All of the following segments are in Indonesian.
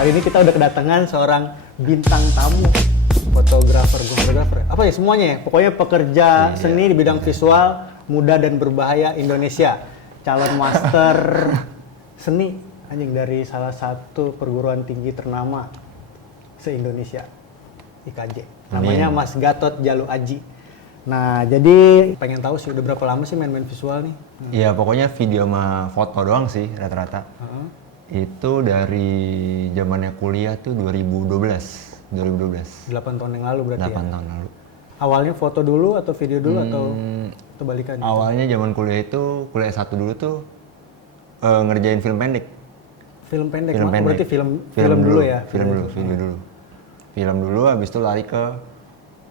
Kali ini kita udah kedatangan seorang bintang tamu, fotografer, apa ya semuanya ya. Pokoknya pekerja seni di bidang visual, muda dan berbahaya Indonesia. Calon master seni anjing dari salah satu perguruan tinggi ternama se-Indonesia, IKJ. Namanya Mas Gatot Jalu Aji. Nah, jadi pengen tahu sih udah berapa lama sih main-main visual nih? Iya, pokoknya video sama foto doang sih rata-rata. Itu dari zamannya kuliah tuh 2012. 8 tahun yang lalu berarti 8 ya? tahun lalu. Awalnya foto dulu atau video dulu atau balikannya? Awalnya zaman kuliah itu, kuliah S1 dulu tuh ngerjain film pendek. Film pendek, Film pendek. berarti film dulu ya? Film dulu, habis itu lari ke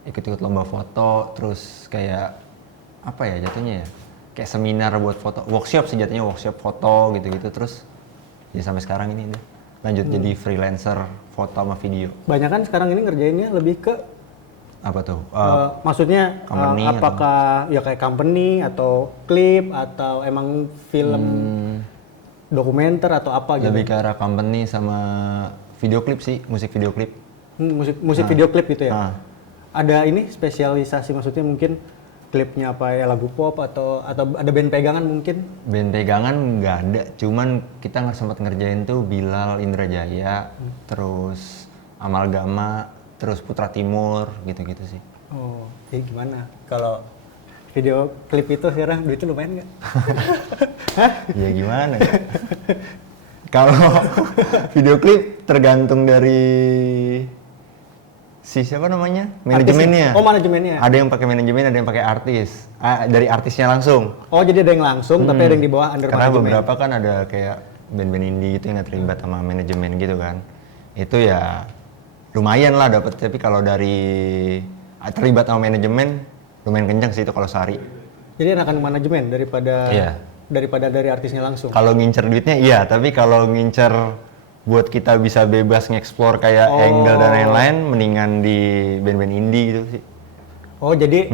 ikut-ikut lomba foto, terus kayak apa ya jatuhnya ya? Kayak seminar buat foto, workshop sih jatuhnya, workshop foto gitu-gitu, terus ya sampai sekarang ini deh. Lanjut jadi freelancer foto sama video. Banyak kan sekarang ini ngerjainnya lebih ke Apa tuh? maksudnya company apakah ya kayak company atau klip atau emang film dokumenter atau apa gitu? Lebih ke arah company sama video klip sih, musik video klip. Musik video klip gitu ya? Ah. Ada ini spesialisasi, maksudnya mungkin klipnya apa ya, lagu pop atau ada band pegangan mungkin? Band pegangan nggak ada, cuman kita nggak sempat ngerjain tuh Bilal Indrajaya, terus Amalgama, terus Putra Timur, gitu-gitu sih. Oh, jadi gimana? Kalau video klip itu sekarang duitnya lumayan nggak? Ya gimana ya? Kalau video klip tergantung dari si siapa namanya? Manajemennya. Oh, manajemennya. Ada yang pakai manajemen, ada yang pakai artis. Dari artisnya langsung. Oh, jadi ada yang langsung tapi ada yang di bawah under Karena manajemen. beberapa kan ada kayak band-band indie gitu yang terlibat sama manajemen gitu kan. Itu ya lumayan lah dapat, tapi kalau dari terlibat sama manajemen lumayan kencang sih itu kalau sehari. Jadi enakan manajemen daripada Iya. daripada dari artisnya langsung. Kalau ngincer duitnya iya, tapi kalau ngincer buat kita bisa bebas nge-explore kayak angle dan lain-lain, mendingan di band-band indie gitu sih. Oh, jadi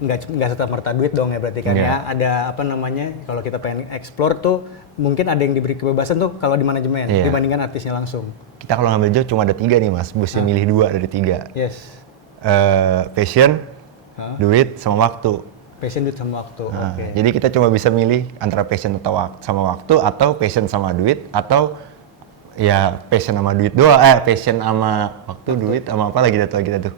nggak serta-merta duit dong ya berarti kan Nggak. ya. Ada apa namanya, kalau kita pengen explore tuh mungkin ada yang diberi kebebasan tuh kalau di manajemen Iya. dibandingkan artisnya langsung. Kita kalau ngambil job cuma ada 3 nih mas, mesti milih 2 dari 3. Yes. Passion, duit, sama waktu. Passion, duit sama waktu. Nah, Oke. jadi kita cuma bisa milih antara passion atau sama waktu, atau passion sama duit, atau ya passion sama duit doang, passion sama waktu, duit sama apa lagi kita tuh.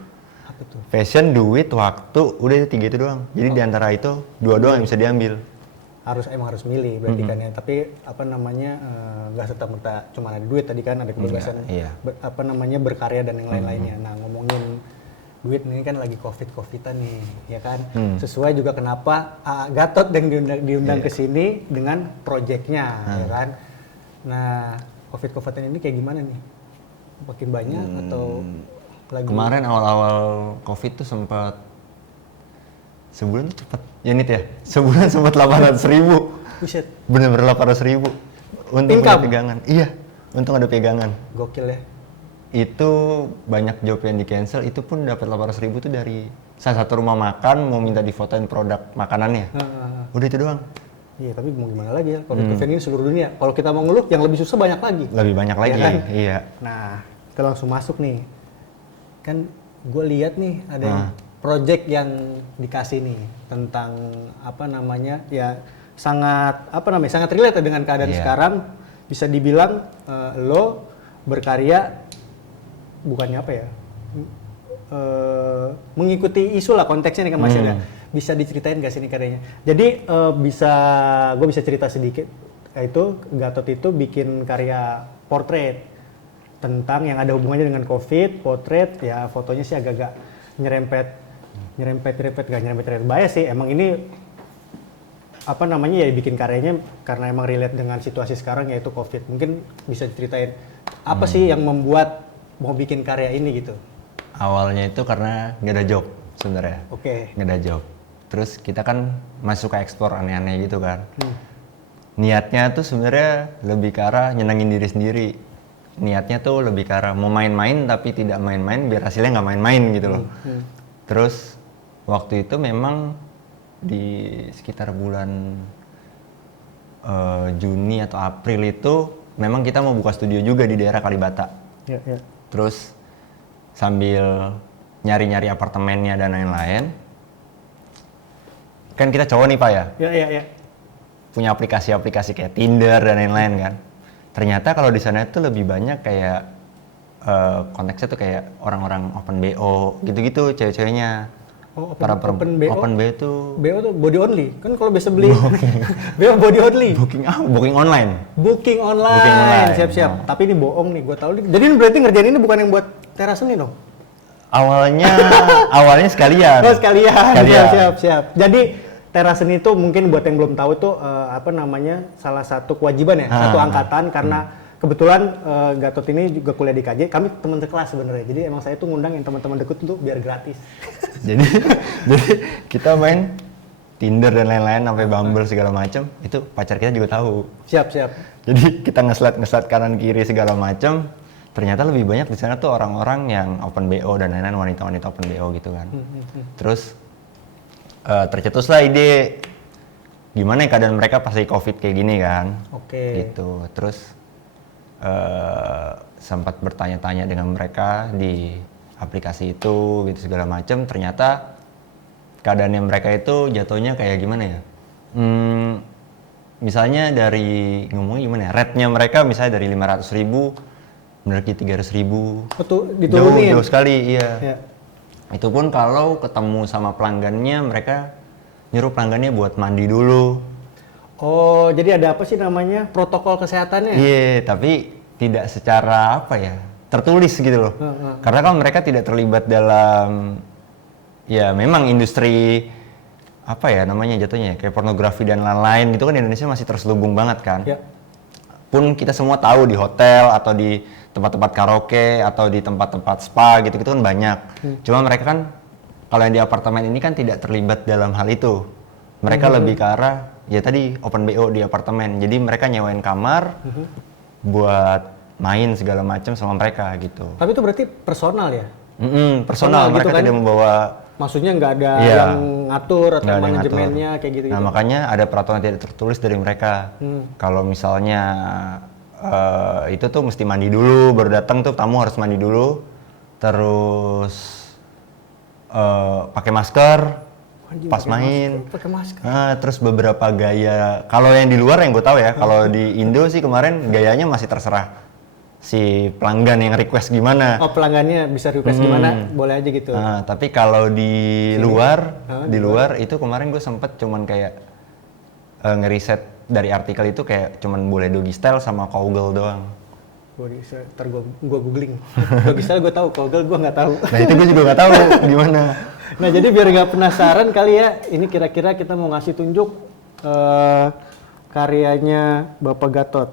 Apa tuh? Passion, duit, waktu, udah itu 3 itu doang. Jadi di antara itu 2 doang yang bisa diambil. Emang harus milih berarti kan ya. Tapi apa namanya, nggak serta-merta cuma ada duit tadi kan, ada kebebasan iya. apa namanya berkarya dan yang lain-lainnya. Nah, ngomongin duit ini kan lagi covidan nih, ya kan. Sesuai juga kenapa Gatot yang diundang ke sini dengan proyeknya, ya kan. Nah, covidan ini kayak gimana nih? Makin banyak atau lagi? Kemarin awal-awal covid tuh sempat sebulan tuh cepet ya Nit ya, sebulan sempat 800.000. Buset, Bener-bener 800.000. Untung Income? ada pegangan. Iya, untung ada pegangan. gokil ya. Itu banyak job yang di cancel, itu pun dapat 800.000 tuh dari salah satu rumah makan mau minta difotoin produk makanannya. Udah itu doang. Iya, tapi mau gimana lagi ya, COVID ini seluruh dunia. Kalau kita mau ngeluh, yang lebih susah banyak lagi. Lebih banyak lagi, kan? iya. Nah, kita langsung masuk nih. Kan gue lihat nih ada yang project yang dikasih nih tentang apa namanya, ya sangat sangat relate dengan keadaan sekarang. Bisa dibilang lo berkarya bukannya apa ya, mengikuti isu lah konteksnya nih kan Mas ya. Bisa diceritain gak sih nih karyanya? Jadi gue bisa cerita sedikit. Itu Gatot itu bikin karya portrait tentang yang ada hubungannya dengan COVID, potret, ya fotonya sih agak-agak nyerempet bahaya sih. Emang ini apa namanya ya, bikin karyanya karena emang relate dengan situasi sekarang yaitu COVID. Mungkin bisa diceritain apa sih yang membuat mau bikin karya ini gitu? Awalnya itu karena nggak ada job sebenarnya. Oke. Nggak ada job. Terus kita kan masuk ke explore aneh-aneh gitu kan. Niatnya tuh sebenarnya lebih ke arah nyenengin diri sendiri. Niatnya tuh lebih ke arah mau main-main tapi tidak main-main biar hasilnya nggak main-main gitu loh. Terus waktu itu memang di sekitar bulan Juni atau April itu memang kita mau buka studio juga di daerah Kalibata. Ya, ya. Terus sambil nyari-nyari apartemennya dan lain-lain. Kan kita cowok nih Pak ya, Ya, ya, ya. punya aplikasi-aplikasi kayak Tinder dan lain-lain kan. Ternyata kalau di sana itu lebih banyak kayak konteksnya tuh kayak orang-orang open BO gitu-gitu cewek-ceweknya. Oh, Open BO. Open BO tuh BO tuh body only. Kan kalau biasa beli BO body only. booking online. Booking online. Booking online. Siap-siap. Oh. Tapi ini bohong nih, gue tahu. Jadi ini berarti ngerjain ini bukan yang buat teras ini dong? Awalnya sekalian. Oh, sekalian. Sekalian. Siap. Jadi teras seni itu mungkin buat yang belum tahu itu apa namanya, salah satu kewajiban ya, satu angkatan karena kebetulan Gatot ini juga kuliah di KJ, kami teman sekelas sebenarnya. Jadi emang saya tuh ngundang yang teman-teman deket tuh biar gratis. jadi kita main Tinder dan lain-lain sampai Bumble segala macam, itu pacar kita juga tahu. Siap. Jadi kita nge-slide kanan kiri segala macam. Ternyata lebih banyak di sana tuh orang-orang yang open BO dan lain-lain, wanita-wanita open BO gitu kan. Terus tercetuslah ide gimana ya keadaan mereka pas lagi COVID kayak gini kan. Oke. Gitu. Terus sempat bertanya-tanya dengan mereka di aplikasi itu gitu segala macam. Ternyata keadaannya mereka itu jatuhnya kayak gimana ya? Misalnya dari ngomongnya gimana ya? Rate-nya mereka misalnya dari 500.000 mendaki 300.000. Betul, diturunin. Jauh sekali, iya. Ya. Itu pun kalau ketemu sama pelanggannya, mereka nyuruh pelanggannya buat mandi dulu. Oh, jadi ada apa sih namanya protokol kesehatannya? Iya, tapi tidak secara apa ya, tertulis gitu loh. Karena kan mereka tidak terlibat dalam, ya memang industri apa ya namanya jatuhnya, kayak pornografi dan lain-lain gitu kan di Indonesia masih terselubung banget kan. Ya. Pun kita semua tahu di hotel atau di tempat-tempat karaoke atau di tempat-tempat spa gitu-gitu kan banyak. Cuma mereka kan kalau yang di apartemen ini kan tidak terlibat dalam hal itu. Mereka lebih ke arah ya tadi open BO di apartemen. Jadi mereka nyewain kamar buat main segala macam sama mereka gitu. Tapi itu berarti personal ya? Personal, mereka gitu kan? tidak membawa. Maksudnya nggak ada Iya. yang ngatur atau Nggak ada yang manajemennya ngatur. kayak gitu. Nah makanya ada peraturan tidak tertulis dari mereka. Kalau misalnya itu tuh mesti mandi dulu, baru datang tuh tamu harus mandi dulu, terus pakai masker pas main. Pakai masker. Terus beberapa gaya. Kalau yang di luar yang gue tahu ya, kalau di Indo sih kemarin gayanya masih terserah si pelanggan yang request gimana. Oh, pelanggannya bisa request gimana, boleh aja gitu. Tapi kalau di luar itu kemarin gue sempet cuman kayak ngeriset dari artikel itu kayak cuman boleh doggy style sama cowgirl doang. Ntar gue googling. Doggy style gue tahu, cowgirl gue nggak tahu. Nah itu gue juga nggak tahu gimana. Nah jadi biar nggak penasaran kali ya, ini kira-kira kita mau ngasih tunjuk karyanya Bapak Gatot.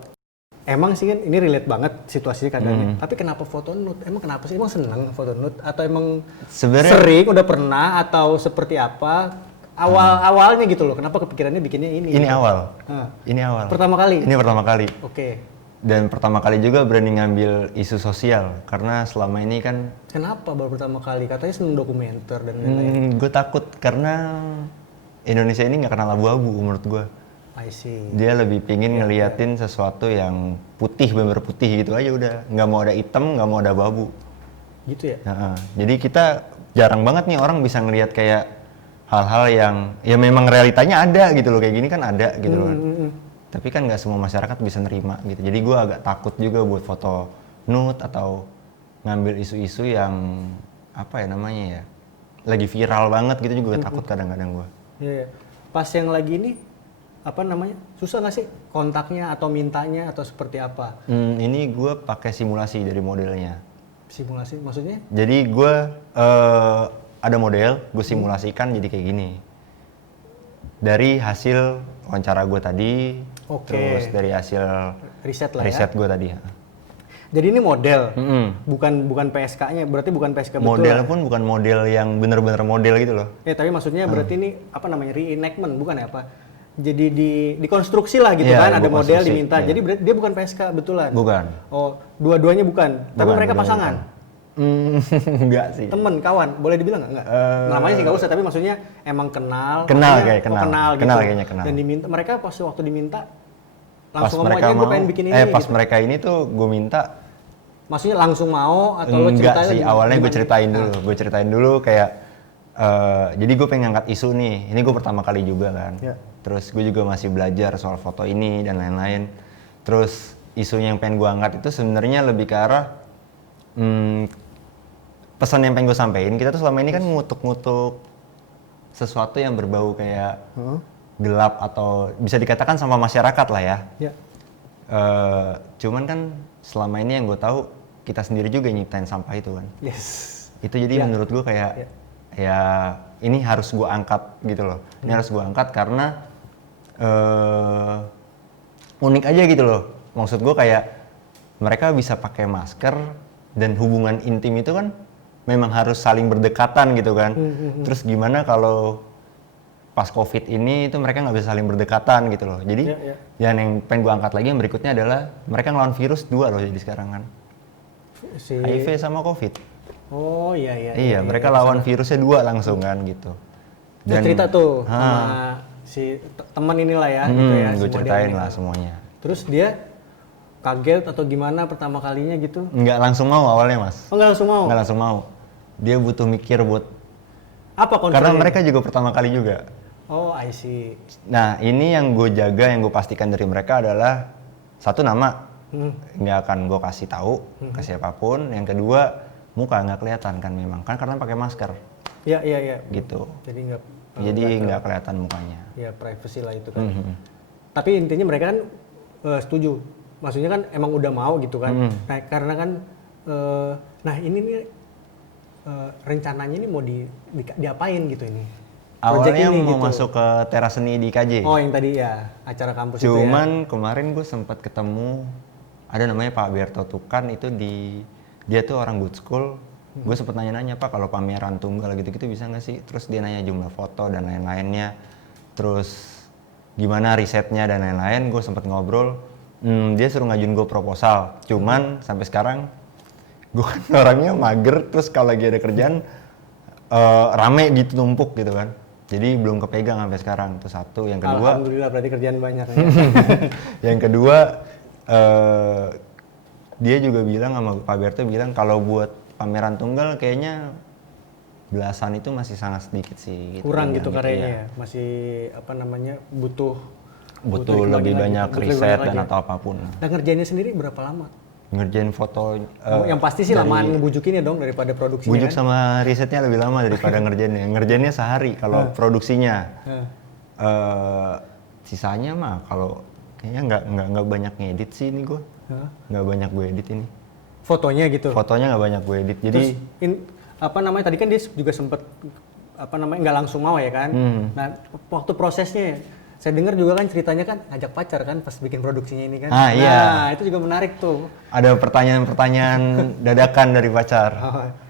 Emang sih kan ini relate banget situasinya keadaannya. Tapi kenapa foto nude? Emang kenapa sih? Emang seneng foto nude? Atau emang Sebenarnya sering udah pernah atau seperti apa? Awalnya gitu loh. Kenapa kepikirannya bikinnya ini? ini gitu? awal. Nah, Ini awal. pertama kali. Ini pertama kali. Oke. Dan pertama kali juga berani ngambil isu sosial karena selama ini kan Kenapa baru pertama kali? Katanya seneng dokumenter dan lain-lain. gue takut karena Indonesia ini nggak kenal abu-abu menurut gue. I see. Dia lebih pingin ngeliatin sesuatu yang putih, bener putih gitu aja udah. Nggak mau ada hitam, nggak mau ada abu-abu. Gitu ya? Jadi kita jarang banget nih orang bisa ngelihat kayak hal-hal yang ya memang realitanya ada gitu loh, kayak gini kan ada gitu loh. Tapi kan nggak semua masyarakat bisa nerima gitu. Jadi gue agak takut juga buat foto nude atau ngambil isu-isu yang apa ya namanya ya, lagi viral banget gitu juga takut kadang-kadang gue. Iya. Pas yang lagi ini apa namanya? Susah nggak sih kontaknya atau mintanya atau seperti apa? Ini gue pakai simulasi dari modelnya. Simulasi maksudnya? Jadi gue ada model, gue simulasikan jadi kayak gini. Dari hasil wawancara gue tadi, terus dari hasil riset lah riset ya. gue tadi. Jadi ini model, bukan PSK-nya, berarti bukan PSK betul. Model pun bukan model yang bener-bener model gitu loh. Tapi maksudnya berarti ini apa namanya reenactment bukan ya apa? Jadi dikonstruksi lah gitu Iya, kan, ada gua model konstruksi, diminta. iya. Jadi dia bukan PSK betulan. Bukan. Oh, dua-duanya bukan. Tapi Bukan, mereka dua-duanya pasangan. Enggak sih. Temen, kawan, boleh dibilang nggak? Namanya sih nggak usah, tapi maksudnya emang kenal. Kenal makanya- kayak kenal. kenal gitu. Kenal kayaknya kenal. Dan diminta, mereka pas waktu diminta Pas langsung ngomong mereka aja gue mau, pengen bikin ini. pas gitu. mereka ini tuh gue minta Maksudnya langsung mau atau lo Enggak ceritain sih, awalnya gue gimana? ceritain dulu kayak jadi gue pengen ngangkat isu nih, ini gue pertama kali juga kan. Ya. Terus gue juga masih belajar soal foto ini dan lain-lain. Terus isunya yang pengen gue angkat itu sebenarnya lebih ke arah pesan yang pengen gue sampein. Kita tuh selama ini kan ngutuk-ngutuk sesuatu yang berbau kayak gelap atau bisa dikatakan sama masyarakat lah ya. Ya. Cuman kan selama ini yang gue tahu kita sendiri juga yang nyiptain sampah itu kan. Yes. Itu jadi Ya. menurut gue kayak ya ini harus gue angkat gitu loh. Ini harus gue angkat karena unik aja gitu loh. Maksud gue kayak mereka bisa pakai masker dan hubungan intim itu kan memang harus saling berdekatan gitu kan. Terus gimana kalau pas COVID ini itu mereka nggak bisa saling berdekatan gitu loh. Jadi yang pengen gue angkat lagi yang berikutnya adalah mereka ngelawan virus 2 loh jadi sekarang kan. HIV sama COVID. Oh iya. Iya, mereka lawan virusnya 2 langsung kan gitu. Dan cerita tuh sama si teman inilah ya, gitu ya. Gue ceritain lah semuanya. Terus dia kaget atau gimana pertama kalinya gitu? Nggak langsung mau awalnya mas. Oh nggak langsung mau? Nggak langsung mau. Dia butuh mikir buat. Apa concern? Karena mereka juga pertama kali juga. Oh I see. Nah ini yang gue jaga, yang gue pastikan dari mereka adalah satu nama. Nggak akan gue kasih tahu ke siapapun. Yang kedua muka nggak kelihatan kan memang kan karena pakai masker. Iya. Gitu. Jadi nggak kelihatan mukanya. Ya privacy lah itu kan. Tapi intinya mereka kan setuju. Maksudnya kan emang udah mau gitu kan. Nah karena kan nah ini nih rencananya ini mau diapain gitu ini. Awalnya ini mau gitu. masuk ke teras seni di KJ. Oh yang tadi ya acara kampus itu ya. Cuman kemarin gue sempat ketemu ada namanya Pak Berto Tukan itu dia tuh orang good school. Gue sempat nanya-nanya Pak kalau pameran tunggal gitu-gitu bisa nggak sih? Terus dia nanya jumlah foto dan lain-lainnya. Terus gimana risetnya dan lain-lain. Gue sempat ngobrol. Dia suruh ngajuin gue proposal. Cuman sampai sekarang gue kan orangnya mager. Terus kalau lagi ada kerjaan rame gitu numpuk gitu kan. Jadi belum kepegang sampai sekarang. Itu satu. Yang kedua. Alhamdulillah berarti kerjaan banyak. Ya. Yang kedua. Dia juga bilang sama Pak Berto bilang kalau buat pameran tunggal kayaknya belasan itu masih sangat sedikit sih. Gitu, kurang gitu ya. karyanya ya. Masih apa namanya butuh lebih banyak riset dan atau apapun. Nah ngerjainnya sendiri berapa lama? Ngerjain foto. Yang pasti sih lamaan ngebujukinnya dong daripada produksinya. Bujuk kan? sama risetnya lebih lama daripada ngerjainnya. Ngerjainnya sehari kalau produksinya. Sisanya mah kalau kayaknya nggak banyak ngedit sih ini gue. Nggak banyak gue edit ini. Fotonya gitu. Fotonya nggak banyak gue edit. Jadi apa namanya tadi kan dia juga sempet apa namanya nggak langsung mau ya kan. Nah waktu prosesnya saya dengar juga kan ceritanya kan ngajak pacar kan pas bikin produksinya ini kan. Iya. Nah itu juga menarik tuh. Ada pertanyaan-pertanyaan dadakan dari pacar.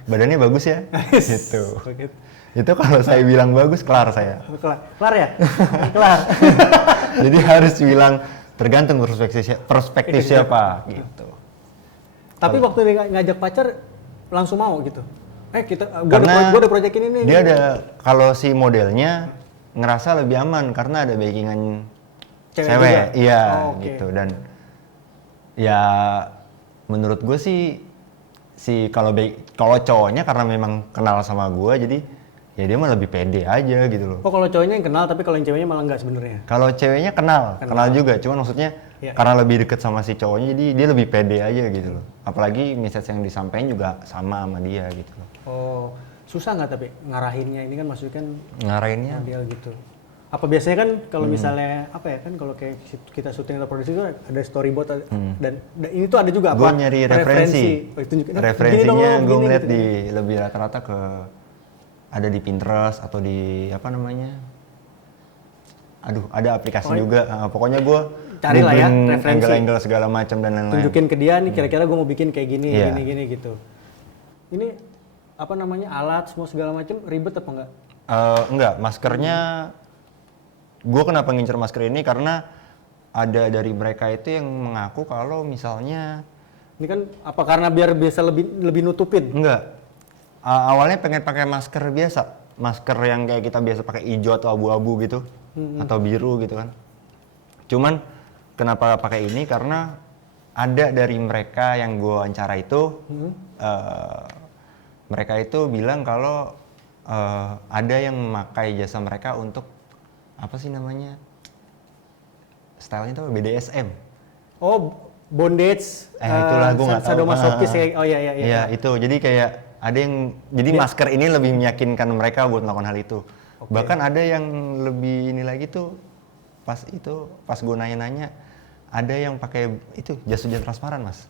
Badannya bagus ya? Gitu. Itu kalau saya bilang bagus, kelar saya. Kelar ya? Kelar. Jadi harus bilang tergantung perspektif siapa gitu. Tapi waktu dia ngajak pacar langsung mau gitu. Gua ada project ini nih. Dia ada kalau si modelnya ngerasa lebih aman karena ada backingan cewek. Iya gitu dan ya menurut gue sih kalau cowoknya karena memang kenal sama gue jadi ya dia mah lebih pede aja gitu loh. Oh kalau cowoknya yang kenal tapi kalau yang ceweknya malah enggak sebenarnya. Kalau ceweknya kenal juga, cuman maksudnya karena lebih deket sama si cowoknya jadi dia lebih pede aja gitu loh. Apalagi message yang disampaikan juga sama dia gitu loh. Oh, susah nggak tapi ngarahinnya ini kan maksudnya kan ngarahinnya model gitu. Apa biasanya kan kalau misalnya apa ya kan kalau kayak kita syuting atau produksi itu ada storyboard dan ini tuh ada juga apa? Gue nyari referensi. Referensinya gue ngeliat gitu. di lebih rata-rata ke ada di Pinterest atau di apa namanya? Aduh, ada aplikasi juga. Pokoknya gue cari lah ya referensi, angle-angle segala macam dan lain-lain. Tunjukin ke dia nih kira-kira gue mau bikin kayak gini, gini gitu. Ini apa namanya alat semua segala macam ribet apa enggak? Enggak, maskernya gue kenapa ngincer masker ini karena ada dari mereka itu yang mengaku kalau misalnya ini kan apa karena biar bisa lebih nutupin? Enggak. Awalnya pengen pakai masker biasa, masker yang kayak kita biasa pakai hijau atau abu-abu gitu, atau biru gitu kan. Cuman kenapa pakai ini karena ada dari mereka yang gue wawancara itu, mereka itu bilang kalau ada yang memakai jasa mereka untuk apa sih namanya, stylenya itu BDSM. Oh, bondage. Itulah gue nggak tahu. Sadomasokis ya. Oh iya. Iya itu, jadi kayak ada yang, jadi masker ini lebih meyakinkan mereka buat melakukan hal itu. Oke. Bahkan ada yang lebih ini lagi tuh, pas gue nanya-nanya, ada yang pakai itu jas hujan transparan mas.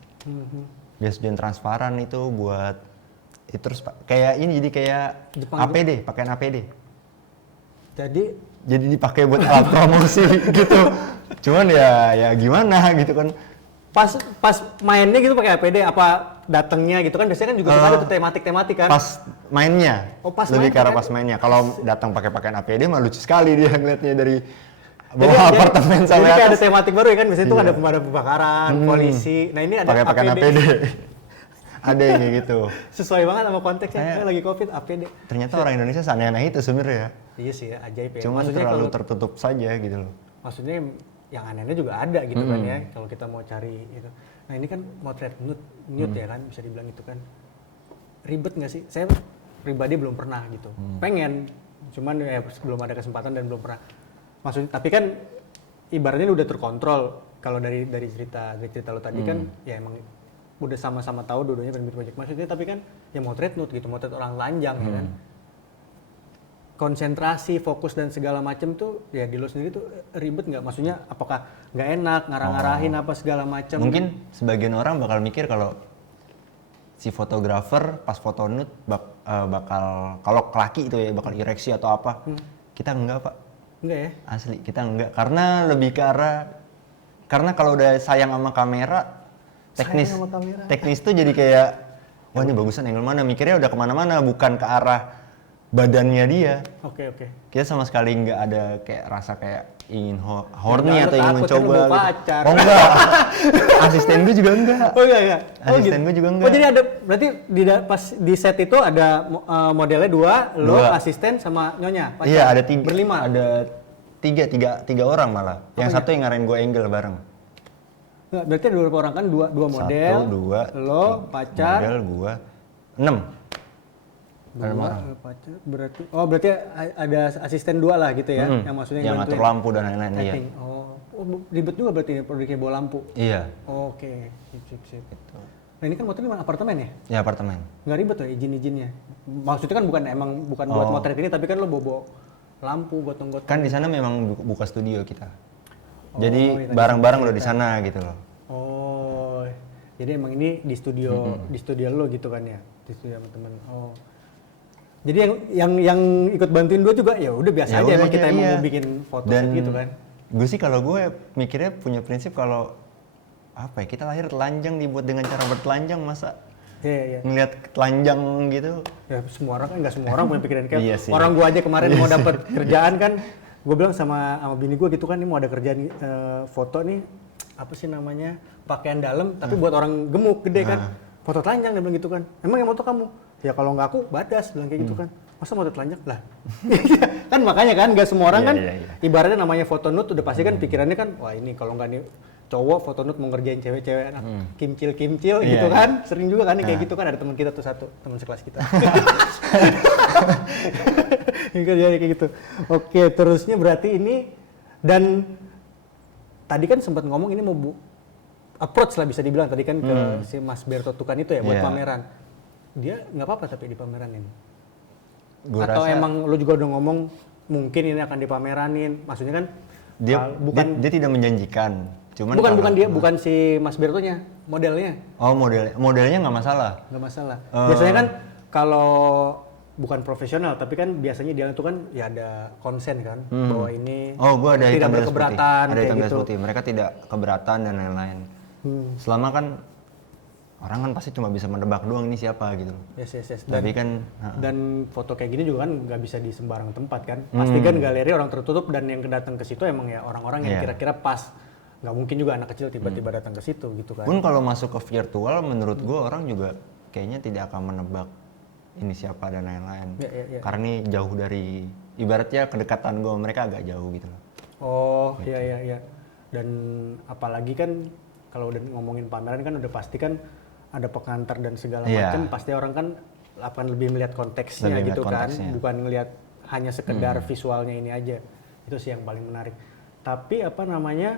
Jas hujan transparan itu buat itu, terus kayak ini jadi kayak APD, pakaian APD. Jadi dipakai buat alat promosi gitu. Cuman ya gimana gitu kan. Pas mainnya gitu pakai APD apa datangnya gitu kan biasanya kan juga suka ada tuh tematik kan. Pas mainnya. Oh, pas lebih main, ke arah kan? pas mainnya. Kalau datang pakai pakaian APD mah lucu sekali dia ngeliatnya dari bawah apartemen sampai jadi kayak ada atas. tematik baru ya kan, biasanya tuh Iya. ada pemadam kebakaran, polisi. Nah ini ada Pakai pakaian APD. Ada yang kayak gitu. Sesuai banget sama konteksnya, kan lagi Covid APD. Ternyata orang Indonesia aneh-aneh itu sebenarnya. Iya sih, ajaib ya. Cuma Maksudnya terlalu kalau- tertutup saja gitu loh. maksudnya yang aneh-aneh juga ada gitu kan ya, kalau kita mau cari itu. Nah ini kan motret nude ya kan, bisa dibilang itu kan. Ribet nggak sih? Saya pribadi belum pernah gitu. Pengen, cuman ya belum ada kesempatan dan belum pernah. Maksudnya, tapi kan ibaratnya udah terkontrol. Kalau dari cerita lo tadi kan, ya emang udah sama-sama tahu dua-duanya pengen bikin project. Maksudnya tapi kan ya motret nude gitu, motret orang telanjang ya kan. Konsentrasi, fokus dan segala macam tuh ya di lo sendiri tuh ribet nggak? Maksudnya apakah nggak enak ngarang-ngarahin apa segala macam? Mungkin sebagian orang bakal mikir kalau si fotografer pas foto nude bakal, kalau laki itu ya bakal ereksi atau apa. Kita enggak pak, Enggak ya? asli kita enggak, karena lebih ke arah, karena kalau udah sayang sama kamera, teknis Sayang sama kamera. teknis tuh jadi kayak wah ini bagusan angle mana, mikirnya udah kemana-mana bukan ke arah badannya dia. Oke. Kita sama sekali nggak ada kayak rasa kayak ingin horny Enggak, atau lu ingin takut kan mencoba bawa gitu. pacar. Oh enggak, asisten gue juga enggak. Oh iya. Asisten gue juga enggak. Oh jadi ada, berarti pas di set itu ada modelnya dua, lo Dua. asisten sama nyonya, pacar? Iya ada tiga, Berlima? ada tiga orang malah. Yang satu yang ngarahin gue angle bareng. Nggak, berarti ada beberapa orang kan, dua model, Satu, dua, lo, pacar, model gue, 6. dua, lo, pacar, berarti ada asisten dua lah gitu ya, yang maksudnya yang bantuin ngatur lampu dan lain-lain. Iya. lighting. Ribet juga berarti ini produknya bawa lampu. Iya. Oke, sip. Nah ini kan motor di mana? Apartemen ya? Ya apartemen. Nggak ribet tuh izin-izinnya? Maksudnya kan bukan buat motret ini, tapi kan lo bawa lampu, gotong-gotong. Kan di sana memang buka studio kita. Oh, iya, Jadi tadi barang-barang cerita. lo di sana gitu loh. Oh, jadi emang ini di studio lo gitu kan ya, di studio sama temen. Oh, jadi yang ikut bantuin gue juga ya udah biasa Ya aja udah emang aja, kita emang iya. mau bikin foto Dan gitu kan. gue sih kalau gue mikirnya punya prinsip kalau apa ya, kita lahir telanjang dibuat dengan cara bertelanjang, masa Iya. ngelihat telanjang gitu. Ya semua orang kan nggak semua orang punya pikiran kayak Iya sih. orang gue aja kemarin mau dapat kerjaan kan, gue bilang sama bini gue gitu kan, ini mau ada kerjaan foto nih apa sih namanya pakaian dalam tapi buat orang gemuk gede kan, foto telanjang dia bilang gitu kan. Emang yang foto kamu? Ya kalau nggak aku badas bilang kayak gitu kan. Masa foto telanjang lah? Kan makanya kan nggak semua orang Iya, kan iya. ibaratnya namanya foto nude udah pasti kan pikirannya kan wah ini kalau nggak nih cowok foto nude mau ngerjain cewek-cewek anak kimcil Iya, gitu iya. kan, sering juga kan kayak gitu kan, ada teman kita tuh satu teman sekelas kita. Jadi kayak gitu. Oke, terusnya berarti ini, dan tadi kan sempat ngomong ini mau approach lah bisa dibilang tadi kan ke si Mas Berto Tukan itu ya buat Iya. pameran. Dia nggak apa-apa tapi di pameran ini. Gue Atau rasa emang lu juga udah ngomong mungkin ini akan dipameranin, maksudnya kan dia tidak menjanjikan. Cuman bukan dia, bukan si Mas Bertonya, modelnya. Oh modelnya nggak masalah. Nggak masalah. Biasanya kan kalau bukan profesional, tapi kan biasanya dia itu kan ya ada konsen kan bahwa ini Oh, gue ada tidak hitam garis putih. berkeberatan Ada kayak hitam garis gitu. putih. Mereka tidak keberatan dan lain-lain. Selama kan orang kan pasti cuma bisa menebak doang ini siapa gitu. Yes. Tapi kan Dan foto kayak gini juga kan nggak bisa di sembarang tempat kan. Pasti kan galeri orang tertutup dan yang datang ke situ emang ya orang-orang yang Iya. kira-kira pas. Nggak mungkin juga anak kecil tiba-tiba datang ke situ gitu kan. pun kalau masuk ke virtual, menurut gue orang juga kayaknya tidak akan menebak ini siapa dan lain-lain. Ya. Karena ini jauh dari, ibaratnya kedekatan gue mereka agak jauh gitu loh. Oh, iya. Dan apalagi kan kalau udah ngomongin pameran kan udah pasti kan ada pengantar dan segala Iya. macam, pasti orang kan akan lebih melihat konteksnya Lebih gitu melihat kan, konteksnya. bukan ngelihat hanya sekedar visualnya ini aja. Itu sih yang paling menarik. Tapi apa namanya,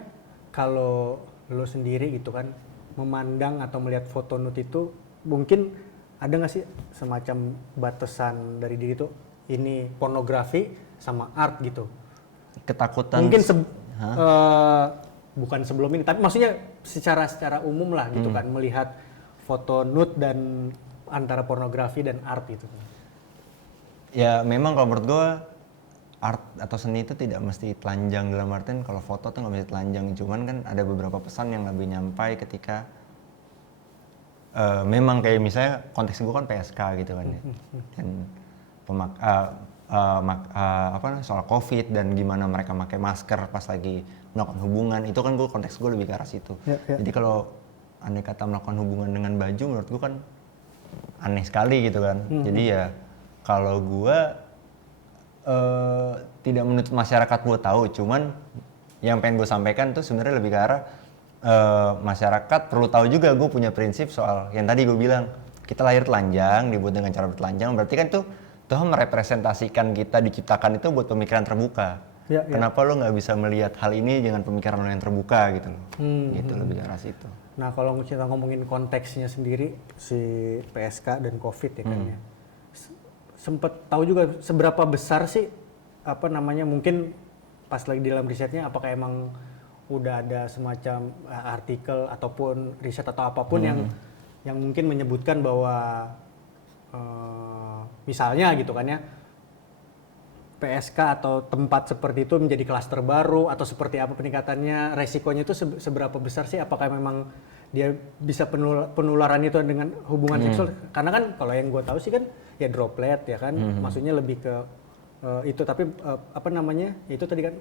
kalau lo sendiri gitu kan memandang atau melihat foto nude itu, mungkin ada nggak sih semacam batasan dari diri tuh ini pornografi sama art gitu? Ketakutan. Mungkin bukan sebelum ini, tapi maksudnya secara umum lah gitu kan, melihat foto nude dan antara pornografi dan art gitu. Ya memang kalau menurut gue art atau seni itu tidak mesti telanjang, dalam artian kalau foto tuh nggak mesti telanjang, cuman kan ada beberapa pesan yang lebih nyampai ketika memang kayak misalnya konteks gue kan PSK gitu kan ya, dan soal COVID dan gimana mereka pakai masker pas lagi melakukan hubungan, itu kan gue konteks gue lebih ke arah situ. Jadi kalau andai kata melakukan hubungan dengan baju, menurut gue kan aneh sekali gitu kan. Jadi ya kalau gue tidak menuntut masyarakat buat tahu, cuman yang pengen gue sampaikan tuh sebenarnya lebih ke arah masyarakat perlu tahu juga. Gue punya prinsip soal yang tadi gue bilang, kita lahir telanjang, dibuat dengan cara bertelanjang, berarti kan tuh Tuhan merepresentasikan kita diciptakan itu buat pemikiran terbuka. Kenapa lo nggak bisa melihat hal ini dengan pemikiran lo yang terbuka gitu loh. Gitu lebih ke arah situ. Nah kalau kita ngomongin konteksnya sendiri si PSK dan COVID ya kan ya, sempet tahu juga seberapa besar sih apa namanya, mungkin pas lagi di dalam risetnya apakah emang udah ada semacam artikel ataupun riset atau apapun yang mungkin menyebutkan bahwa misalnya gitu kan ya, PSK atau tempat seperti itu menjadi klaster baru atau seperti apa peningkatannya, resikonya itu seberapa besar sih? Apakah memang dia bisa penularan itu dengan hubungan seksual? Karena kan kalau yang gue tahu sih kan ya droplet ya kan, maksudnya lebih ke itu, tapi apa namanya itu tadi kan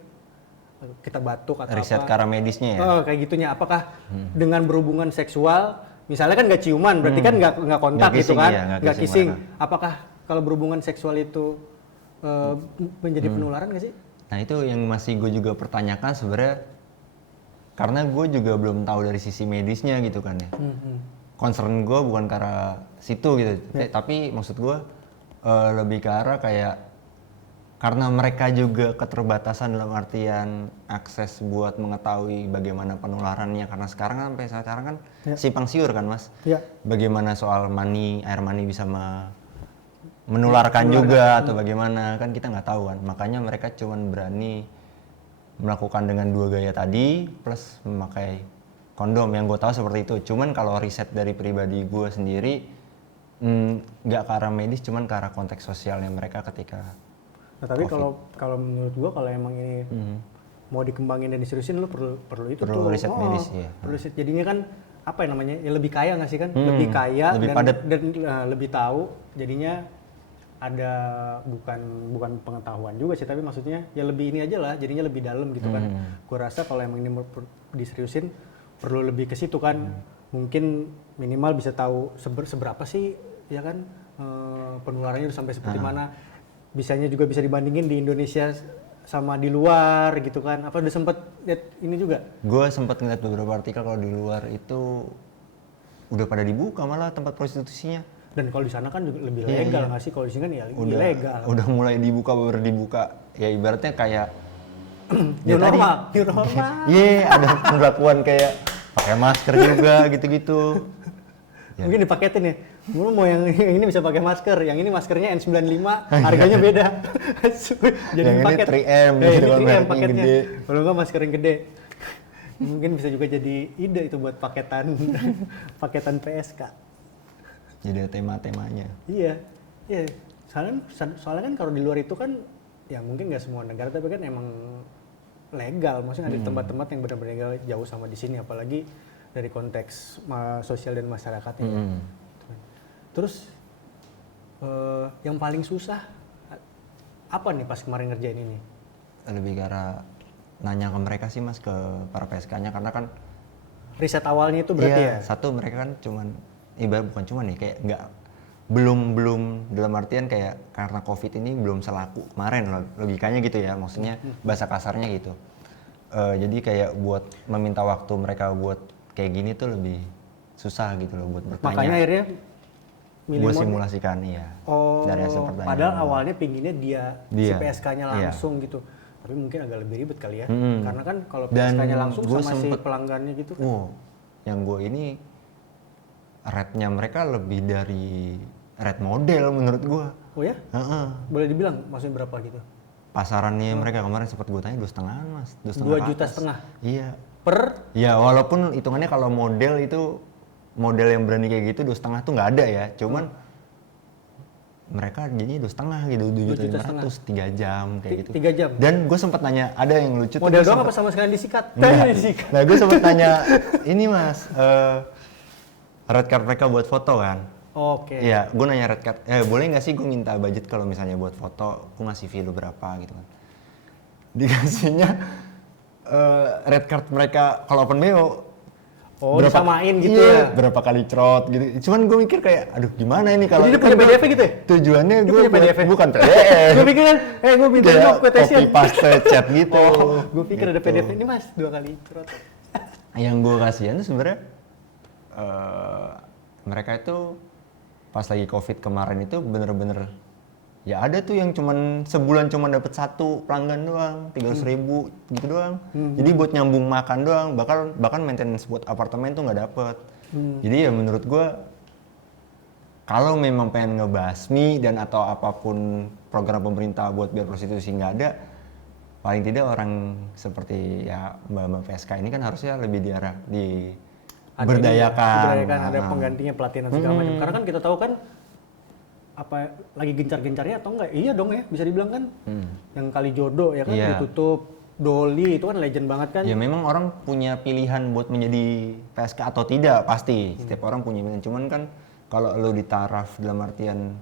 kita batuk atau riset apa? ke arah medisnya ya. Kayak gitunya. Apakah dengan berhubungan seksual, misalnya kan nggak ciuman, berarti kan nggak kontak Nggak gitu kissing, kan, ya, nggak kissing. mereka. Apakah kalau berhubungan seksual itu menjadi penularan nggak sih? Nah itu yang masih gue juga pertanyakan sebenarnya, karena gue juga belum tahu dari sisi medisnya gitu kan ya. Concern gue bukan ke arah situ gitu, tapi maksud gue lebih ke arah kayak karena mereka juga keterbatasan dalam artian akses buat mengetahui bagaimana penularannya, karena sekarang kan sampai sekarang kan simpang siur kan mas. Bagaimana soal air mani bisa menularkan juga atau bagaimana kan kita nggak tahu kan, makanya mereka cuman berani melakukan dengan 2 gaya tadi plus memakai kondom, yang gue tahu seperti itu. Cuman kalau riset dari pribadi gue sendiri nggak ke arah medis, cuman ke arah konteks sosialnya mereka ketika Nah tapi COVID. kalau menurut gue kalau emang ini mau dikembangin dan diseriusin, lu perlu itu Perlu tuh riset medis, ya. perlu riset. Jadinya kan apa ya namanya, ya lebih kaya nggak sih kan, lebih kaya lebih dan, padat. dan lebih tahu. Jadinya ada bukan pengetahuan juga sih, tapi maksudnya ya lebih ini aja lah, jadinya lebih dalam gitu kan. Gue rasa kalau emang ini mau diseriusin perlu lebih ke situ kan. Mungkin minimal bisa tahu seberapa sih ya kan penularannya udah sampai seperti mana. Bisanya juga bisa dibandingin di Indonesia sama di luar gitu kan. Apa udah sempet lihat ini juga? Gue sempat ngeliat beberapa artikel kalau di luar itu udah pada dibuka malah tempat prostitusinya. Dan kalau di sana kan juga lebih legal nggak sih? Kalau di sini kan ya ilegal. Udah mulai dibuka, baru dibuka. Ya ibaratnya kayak New normal. Iya, ada perlakuan kayak pakai masker juga gitu-gitu. Mungkin dipaketin ya. Lu mau yang ini bisa pakai masker, yang ini maskernya N95, harganya beda. Jadi yang paket. ini 3M, Ini gitu kan, 3M mereknya paketnya. gede. Kalau nggak masker yang gede. Mungkin bisa juga jadi ide itu buat paketan paketan PSK. Jadi ada tema-temanya. Iya. Soalnya kan kalau di luar itu kan ya mungkin nggak semua negara, tapi kan emang legal. Maksudnya ada tempat-tempat yang benar-benar legal jauh sama di sini, apalagi dari konteks sosial dan masyarakatnya. Terus yang paling susah apa nih pas kemarin ngerjain ini? Lebih ke arah nanya ke mereka sih mas, ke para PSK-nya, karena kan Riset awalnya itu berarti ya? Satu mereka kan cuman, bukan cuman nih, kayak belum dalam artian kayak karena COVID ini belum selaku kemarin, logikanya gitu ya, maksudnya bahasa kasarnya gitu. Jadi kayak buat meminta waktu mereka buat kayak gini tuh lebih susah gitu loh buat bertanya. Makanya akhirnya milih gue model. simulasikan dari hasil pertanyaan. Padahal awalnya pinginnya dia si Dia, PSK-nya iya. langsung gitu. Tapi mungkin agak lebih ribet kali ya. Mm-mm. Karena kan kalau Dan PSK-nya langsung gua sama si sempet- pelanggannya gitu kan. Yang gue ini rate-nya mereka lebih dari rate model menurut gue. Oh ya? Boleh dibilang maksudnya berapa gitu? Pasarannya mereka kemarin sempat gue tanya 2,5 mas. 2,5 juta. Iya. Per? Ya walaupun hitungannya kalau model itu model yang berani kayak gitu 2,5 tuh nggak ada ya. Cuman mereka jadinya 2,5 gitu, 2,5 3 jam kayak gitu. 3 jam? Dan gue sempat nanya, ada yang lucu Model tuh. doang apa sama sekali disikat? Disikat. Nah gue sempat tanya, ini mas, red card mereka buat foto kan? Oke. Iya, gue nanya red card, boleh nggak sih gue minta budget kalau misalnya buat foto, gue ngasih fee lu berapa gitu kan? Dikasihnya red card mereka kalau open BO. Oh, disamain gitu ya? Berapa kali crot gitu. Cuman gue mikir kayak, aduh gimana ini kalau Jadi dia punya PDF gitu ya? Tujuannya Dia gue punya PDF? bukan PDF. Gue pikir kan, gue minta Kayak dong quotation. copy paste chat gitu. Gue pikir ada Gitu. PDF ini mas, 2 kali curhat. Yang gue kasihan tuh sebenarnya mereka itu pas lagi COVID kemarin itu bener-bener ya ada tuh yang cuman sebulan cuma dapat 1 pelanggan doang 300.000 gitu doang. Jadi buat nyambung makan doang, bahkan maintenance buat apartemen tuh nggak dapet. Jadi ya menurut gue kalau memang pengen ngebasmi dan atau apapun program pemerintah buat biar prostitusi nggak ada, paling tidak orang seperti ya mbak-mbak PSK ini kan harusnya lebih berdayakan. Ada penggantinya pelatihan dan segala macam. Karena kan kita tahu kan apa lagi gencar-gencarnya atau enggak? Iya dong ya, bisa dibilang kan. Yang kali jodoh ya kan ditutup, Doli itu kan legend banget kan. Ya memang orang punya pilihan buat menjadi PSK atau tidak pasti. Setiap orang punya pilihan. Cuman kan kalau lo di taraf dalam artian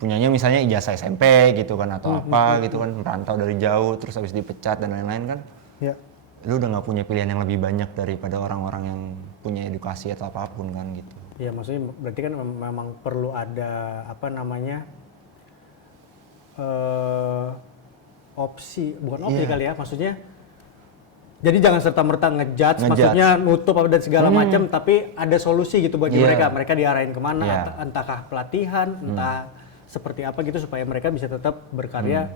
punyanya misalnya ijazah SMP gitu kan atau apa gitu kan merantau dari jauh terus habis dipecat dan lain-lain kan. Iya. Lu udah nggak punya pilihan yang lebih banyak daripada orang-orang yang punya edukasi atau apapun kan gitu. Ya maksudnya berarti kan memang perlu ada apa namanya opsi, bukan opsi kali ya, maksudnya jadi jangan serta-merta ngejudge, maksudnya nutup dan segala macam, tapi ada solusi gitu bagi mereka diarahin kemana, entahkah pelatihan, entah seperti apa gitu supaya mereka bisa tetap berkarya.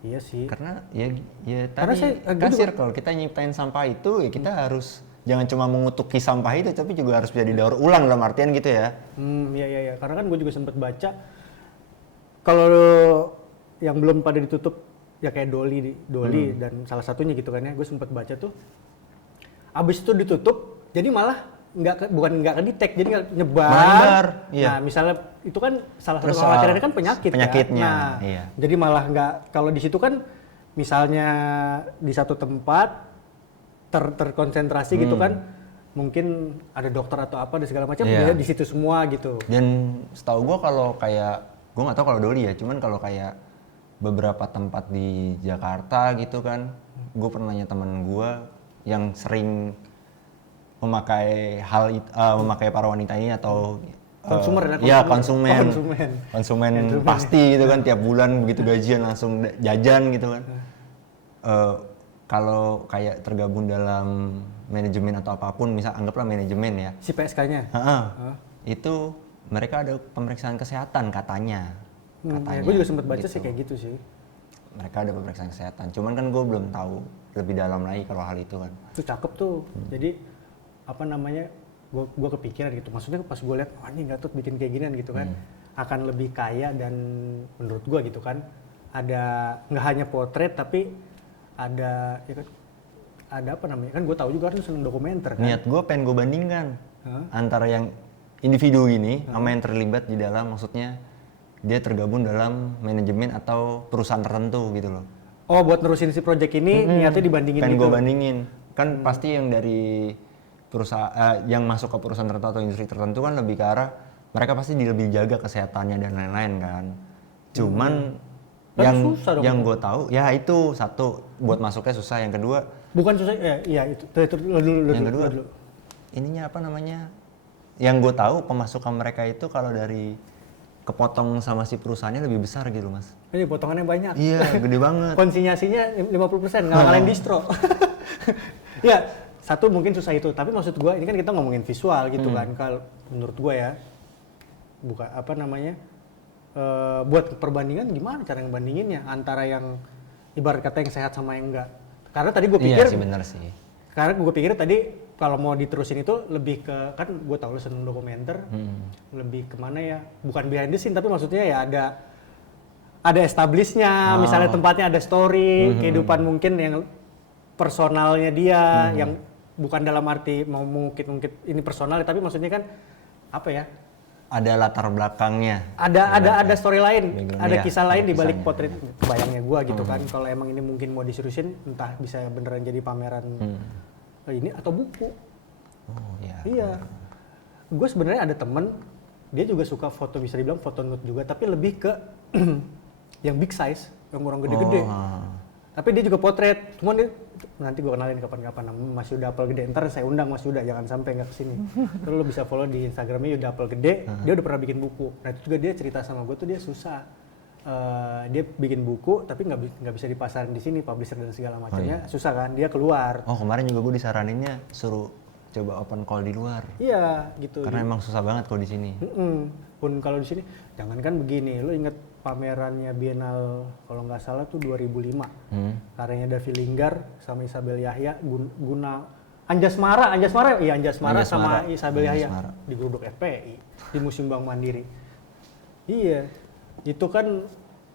Iya sih. Karena ya Karena tadi kasir kalau kita nyiptain sampah itu ya kita harus jangan cuma mengutuki sampah itu tapi juga harus bisa didaur ulang dalam artian gitu ya. Iya. Karena kan gue juga sempet baca kalau yang belum pada ditutup ya kayak Doli dan salah satunya gitu kan ya, gue sempet baca tuh abis itu ditutup jadi malah bukan nggak kedetek jadi nyebar. Iya. Nah misalnya itu kan salah satu Terus kekhawatirannya kan penyakitnya. Nah, jadi malah nggak, kalau di situ kan misalnya di satu tempat terkonsentrasi gitu kan, mungkin ada dokter atau apa dan segala macam dia di situ semua gitu. Dan setahu gue kalau kayak gue nggak tahu kalau Doli ya, cuman kalau kayak beberapa tempat di Jakarta gitu kan, gue pernah nanya teman gue yang sering memakai memakai para wanita ini atau konsumen pasti gitu kan, tiap bulan begitu gajian langsung jajan gitu kan. Kalau kayak tergabung dalam manajemen atau apapun, misal anggaplah manajemen ya. Si PSK-nya? Itu mereka ada pemeriksaan kesehatan katanya. Ya, gue juga sempat baca gitu sih kayak gitu sih. Mereka ada pemeriksaan kesehatan, cuman kan gue belum tahu lebih dalam lagi kalau hal itu kan. Itu cakep tuh. Jadi apa namanya? Gue kepikiran gitu. Maksudnya pas gue lihat, wah ini Gatot bikin kayak ginian gitu kan, akan lebih kaya dan menurut gue gitu kan, ada nggak hanya potret tapi ada ya kan, ada apa namanya, kan gue tahu juga kan seneng dokumenter kan. Niat gue pengen gue bandingkan antara yang individu ini sama yang terlibat di dalam, maksudnya dia tergabung dalam manajemen atau perusahaan tertentu gitu loh. Oh buat nerusin si project ini niatnya dibandingin pengen gitu? Gue bandingin, kan pasti yang dari perusahaan yang masuk ke perusahaan tertentu atau industri tertentu kan lebih ke arah mereka pasti lebih jaga kesehatannya dan lain-lain kan. Cuman yang gue tahu ya itu satu buat masuknya susah, yang kedua bukan susah ya itu dulu yang kedua dulu. Ininya apa namanya, yang gue tahu pemasukan mereka itu kalau dari kepotong sama si perusahaannya lebih besar gitu mas. Ini potongannya banyak. Iya gede banget. Konsinyasinya 50%, nggak ngalahin distro. Ya satu mungkin susah itu, tapi maksud gue ini kan kita ngomongin visual gitu kan, kalau menurut gue ya, bukan apa namanya, buat perbandingan gimana cara ngebandinginnya antara yang ibarat kata yang sehat sama yang enggak. Karena tadi gue pikir, Iya sih benar sih. karena gue pikir tadi kalau mau diterusin itu lebih ke, kan gue tahu lu seneng dokumenter, lebih kemana ya, bukan behind the scene tapi maksudnya ya ada establishnya, misalnya tempatnya ada story, kehidupan mungkin yang personalnya dia, yang bukan dalam arti mau mengungkit-ungkit ini personal, tapi maksudnya kan apa ya? Ada latar belakangnya. Ada story lain, Background, ada iya, kisah lain ada di balik kisahnya. potret bayangnya gua gitu kan. Kalau emang ini mungkin mau diseriusin, entah bisa beneran jadi pameran ini atau buku. Oh iya. Iya. Gue sebenarnya ada temen, dia juga suka foto, bisa dibilang foto nude juga, tapi lebih ke yang big size, yang orang gede-gede. Tapi dia juga potret, cuman dia, nanti gue kenalin kapan-kapan, Mas Yuda Apel Gede, ntar saya undang Mas Yuda, jangan sampai nggak kesini. Terus lo bisa follow di Instagramnya Yuda Apel Gede, dia udah pernah bikin buku. Nah itu juga dia cerita sama gue tuh dia susah. Dia bikin buku tapi nggak bisa dipasarin di sini, publisher dan segala macamnya susah kan, dia keluar. Oh kemarin juga gue disaraninnya suruh coba open call di luar. Iya gitu. Karena emang susah banget kalau di sini. Pun kalau di sini, jangankan begini, lo inget pamerannya Biennale kalau nggak salah tuh 2005, karyanya Davi Linggar sama Isabel Yahya, guna Anjas Mara sama Isabel Yahya di Geruduk FPI di Museum Bank Mandiri. Iya, itu kan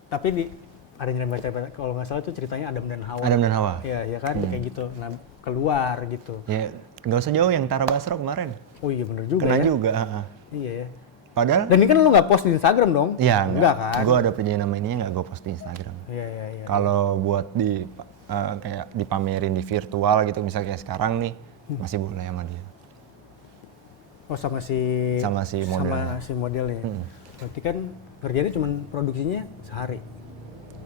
tapi ada yang baca kalau nggak salah tuh ceritanya Adam dan Hawa. Adam dan Hawa. Iya, ya kan kayak gitu. Nah keluar gitu. Ya nggak usah jauh yang Tara Basro kemarin. Oh iya bener juga. Kena ya. juga. Iya ya. Padahal. Dan ini kan lu nggak post di Instagram dong? Iya enggak kan? Gue ada perjanjian nama ininya nggak gue post di Instagram. Iya. Kalau buat kayak dipamerin di virtual gitu, misalnya kayak sekarang nih, masih boleh sama dia. Oh sama si modelnya. Berarti kan kerjanya cuma produksinya sehari.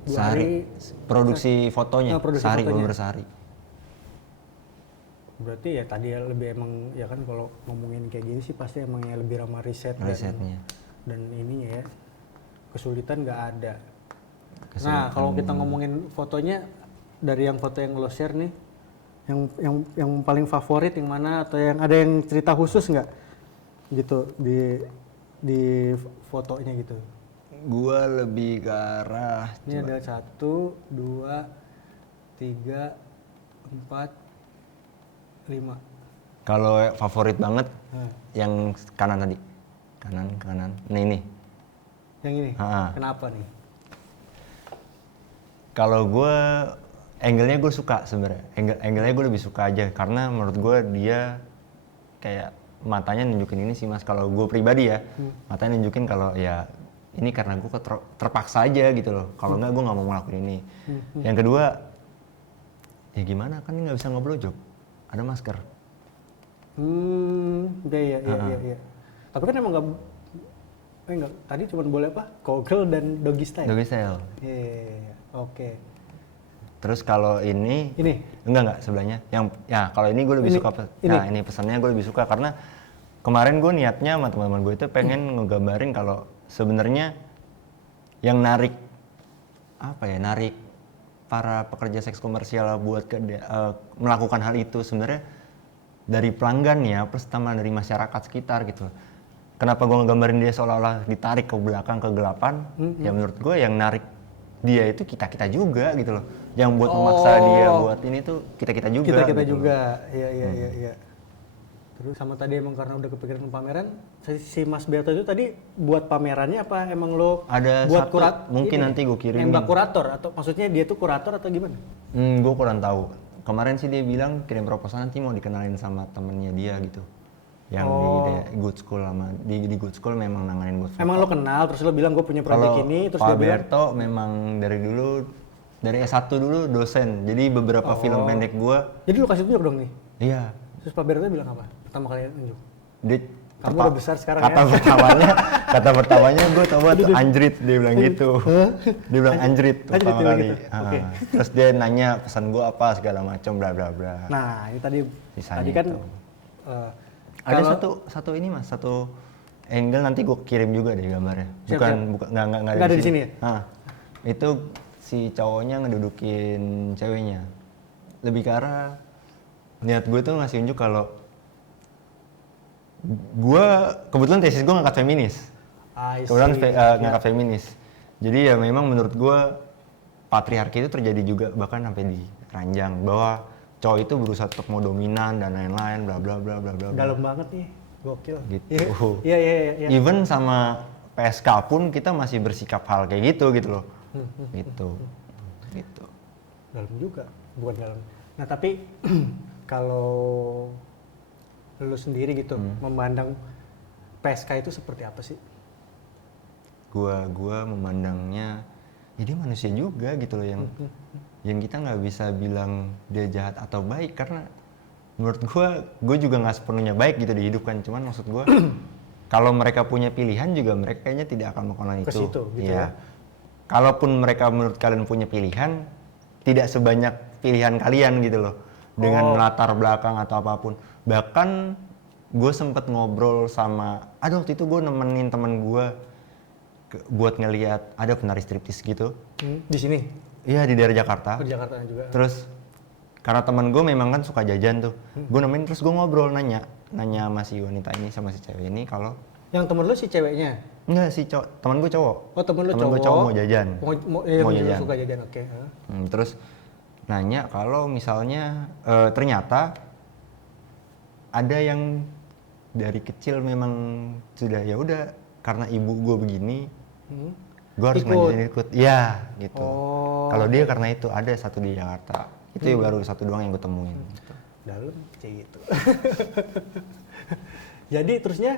Sehari. Produksi fotonya. Sehari, bener sehari. Berarti ya tadi ya lebih emang ya kan kalau ngomongin kayak gini sih pasti emang ya lebih ramah risetnya dan ininya ya kesulitan nggak ada. Nah kalau kita ngomongin fotonya dari yang foto yang lo share nih, yang paling favorit yang mana atau yang ada yang cerita khusus nggak gitu di fotonya gitu? Gua lebih ke arah. Ini ada 1, 2, 3, 4, 5. Kalau favorit banget yang kanan tadi. Kanan. Ini. Yang ini? Kenapa nih? Kalau gue angle-nya gue suka sebenarnya. Angle-nya gue lebih suka aja karena menurut gue dia kayak matanya nunjukin ini sih Mas. Kalau gue pribadi ya, matanya nunjukin kalau ya ini karena gue terpaksa aja gitu loh. Kalau enggak gue nggak mau ngelakuin ini. Yang kedua, ya gimana kan nggak bisa ngeblowjob. Ada masker. Iya. Tapi kan emang nggak. Tadi cuma boleh apa? Cowgirl dan doggy style. Doggy style. Iya. Oke. Terus kalau ini Ini? Enggak sebelahnya. Yang ya kalau ini gue lebih suka. Nah ini pesannya gue lebih suka karena kemarin gue niatnya sama teman-teman gue itu pengen ngegambarin kalau sebenarnya yang narik para pekerja seks komersial buat melakukan hal itu sebenarnya dari pelanggan ya plus sama dari masyarakat sekitar gitu. Kenapa gue ngegambarin dia seolah-olah ditarik ke belakang kegelapan? Ya menurut gue yang narik dia itu kita juga gitu loh. Yang buat memaksa dia buat ini tuh kita juga. Kita gitu juga. Iya. Terus sama tadi emang karena udah kepikiran pameran, si Mas Beto itu tadi buat pamerannya apa emang lo ada buat satu, mungkin nanti gue kirim. Mbak kurator atau maksudnya dia tuh kurator atau gimana? Gue kurang tahu. Kemarin sih dia bilang kirim proposal nanti mau dikenalin sama temennya dia gitu. Yang di Good School sama di Good School memang nanganin buat foto. Emang lo kenal terus lo bilang gue punya proyek ini terus dia bilang Berto memang dari S1 dulu dosen. Jadi beberapa film pendek gue. Jadi lo kasih tunjuk dong nih? Iya. Terus Pak Berto bilang apa? Pertama kali tunjuk? Kamu udah besar sekarang kata pertamanya gue coba tuh anjrit, dia bilang gitu. Dia bilang anjrit pertama kali. Gitu. Okay. Terus dia nanya pesan gue apa segala macam bla bla bla. Nah ini tadi kan ada satu ini Mas, satu angle nanti gue kirim juga deh gambarnya. Bukan nggak ada di sini. Ya? Itu si cowoknya ngedudukin ceweknya. Lebih ke arah niat gue tuh ngasih unjuk kalau gue kebetulan tesis gue ngangkat feminis. I Kebetulan see. ngangkat feminis. Jadi ya memang menurut gue patriarki itu terjadi juga bahkan sampai di ranjang bahwa cowok itu berusaha untuk mau dominan dan lain-lain bla bla bla bla bla. Dalam banget nih, gokil. Gitu. Iya. Even sama PSK pun kita masih bersikap hal kayak gitu loh. Gitu. Dalam juga, bukan dalam. Nah tapi kalau lu sendiri gitu memandang PSK itu seperti apa sih? Gua memandangnya ya dia manusia juga gitu loh yang kita nggak bisa bilang dia jahat atau baik karena menurut gue juga nggak sepenuhnya baik gitu dihidupkan, cuman maksud gue kalau mereka punya pilihan juga mereka kayaknya tidak akan melakukan Ke itu. situ, gitu ya. Kalaupun mereka menurut kalian punya pilihan, tidak sebanyak pilihan kalian gitu loh dengan latar belakang atau apapun. Bahkan gue sempet ngobrol sama, waktu itu gue nemenin temen gue buat ngelihat ada penari striptis gitu. Di sini? Iya di daerah Jakarta. Di Jakarta juga. Terus karena temen gue memang kan suka jajan tuh, gue nemenin terus gue ngobrol nanya sama si wanita ini sama si cewek ini kalau Yang temen lu si ceweknya? enggak si cowok, temen gue cowok. Oh temen lu Temen cowok? gue cowok mau jajan. Mau jajan. suka jajan, oke. Terus nanya kalau misalnya ternyata ada yang dari kecil memang sudah ya udah karena ibu gue begini, gue harus ikut. Ya gitu. Kalau dia karena itu ada satu di Jakarta, itu ya baru satu doang yang gue temuin. Gitu. Dalam kayak gitu. Jadi terusnya